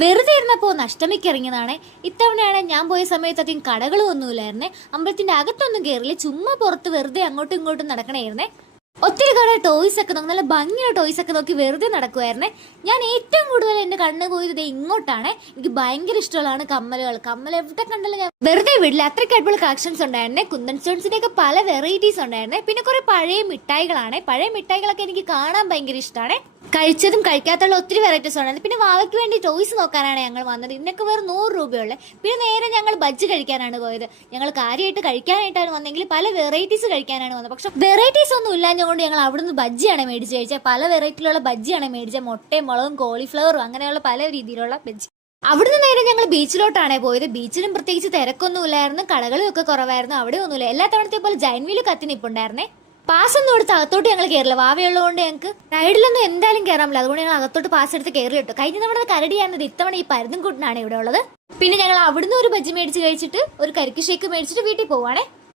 വെറുതെ ഇരുന്നപ്പോ നഷ്ടമിക്ക് ഇറങ്ങിയതാണ്. ഇത്തവണയാണ് ഞാൻ പോയ സമയത്ത് അധികം കടകളും ഒന്നുമില്ലായിരുന്നേ. അമ്പലത്തിന്റെ അകത്തൊന്നും കയറില്ല, ചുമ്മാ പുറത്ത് വെറുതെ അങ്ങോട്ടും ഇങ്ങോട്ടും നടക്കണായിരുന്നേ. ഒത്തിരി കട ടോയ്സ് ഒക്കെ നോക്കി, നല്ല ഭംഗിയുള്ള ടോയ്സ് ഒക്കെ നോക്കി വെറുതെ നടക്കുമായിരുന്നേ. ഞാൻ ഏറ്റവും കൂടുതൽ എന്റെ കണ്ണ് പോയത് ഇങ്ങോട്ടാണ്. എനിക്ക് ഭയങ്കര ഇഷ്ടമുള്ളതാണ് കമ്മലുകൾ. കമ്മൽ എവിടെ കണ്ടാലും ഞാൻ വെറുതെ വിടില്ല, അത്രയ്ക്ക് അടിപൊളി കളക്ഷൻസ് ഉണ്ടായിരുന്നേ. കുന്തൻ സ്റ്റോൺസിന്റെ ഒക്കെ പല വെറൈറ്റീസ് ഉണ്ടായിരുന്നേ. പിന്നെ കുറെ പഴയ മിഠായികളാണ്. പഴയ മിഠായികളൊക്കെ എനിക്ക് കാണാൻ ഭയങ്കര ഇഷ്ടമാണ്. കഴിച്ചതും കഴിക്കാത്തുള്ള ഒത്തിരി വെറൈറ്റീസ് ഉണ്ടായിരുന്നു. പിന്നെ വാവയ്ക്ക് വേണ്ടി ടോയ്സ് നോക്കാനാണ് ഞങ്ങൾ വന്നത്. ഇതിനൊക്കെ വേറെ 100 രൂപയുള്ളേ. പിന്നെ നേരെ ഞങ്ങൾ ബജ്ജ് കഴിക്കാനാണ് പോയത്. ഞങ്ങൾ കാര്യമായിട്ട് കഴിക്കാനായിട്ടാണ് വന്നെങ്കിൽ പല വെറൈറ്റീസ് കഴിക്കാനാണ് വന്നത്. പക്ഷെ വെറൈറ്റീസ് ഒന്നും ഇല്ലാഞ്ഞുകൊണ്ട് ഞങ്ങൾ അവിടുന്ന് ബജ്ജിയാണ് മേടിച്ച് കഴിച്ചത്. പല വെറൈറ്റിയിലുള്ള ബജ്ജിയാണ് മേടിച്ചത്. മുട്ടയും മുളകും കോളിഫ്ലവറും അങ്ങനെയുള്ള പല രീതിയിലുള്ള ബജ്ജി. അവിടുന്ന് നേരെ ഞങ്ങൾ ബീച്ചിലോട്ടാണ് പോയത്. ബീച്ചിലും പ്രത്യേകിച്ച് തിരക്കൊന്നും ഇല്ലായിരുന്നു, കടകളും ഒക്കെ കുറവായിരുന്നു. അവിടെ ഒന്നുമില്ല. എല്ലാ തവണത്തെ പോലെ ജൈൻവീല് കത്തിനിപ്പുണ്ടായിരുന്നേ. പാസ് ഒന്നും എടുത്ത് അകത്തോട്ട് ഞങ്ങൾ കയറില്ല, വാവയുള്ളതുകൊണ്ട് ഞങ്ങൾക്ക് റൈഡിലൊന്നും എന്തായാലും കയറാൻ പറ്റില്ല. അതുകൊണ്ട് ഞങ്ങൾ അകത്തോട്ട് പാസ് എടുത്ത് കയറി കിട്ടും. കഴിഞ്ഞ തവണ കരടിയായിരുന്നത്, ഇത്തവണ ഈ പരുന്തുംകൂട്ടിനാണ് ഇവിടെ ഉള്ളത്. പിന്നെ ഞങ്ങൾ അവിടുന്ന് ഒരു ബജ്ജി മേടിച്ച് കഴിച്ചിട്ട് ഒരു കരിക്ക് ഷേക്ക് മേടിച്ചിട്ട് വീട്ടിൽ പോവാണേ.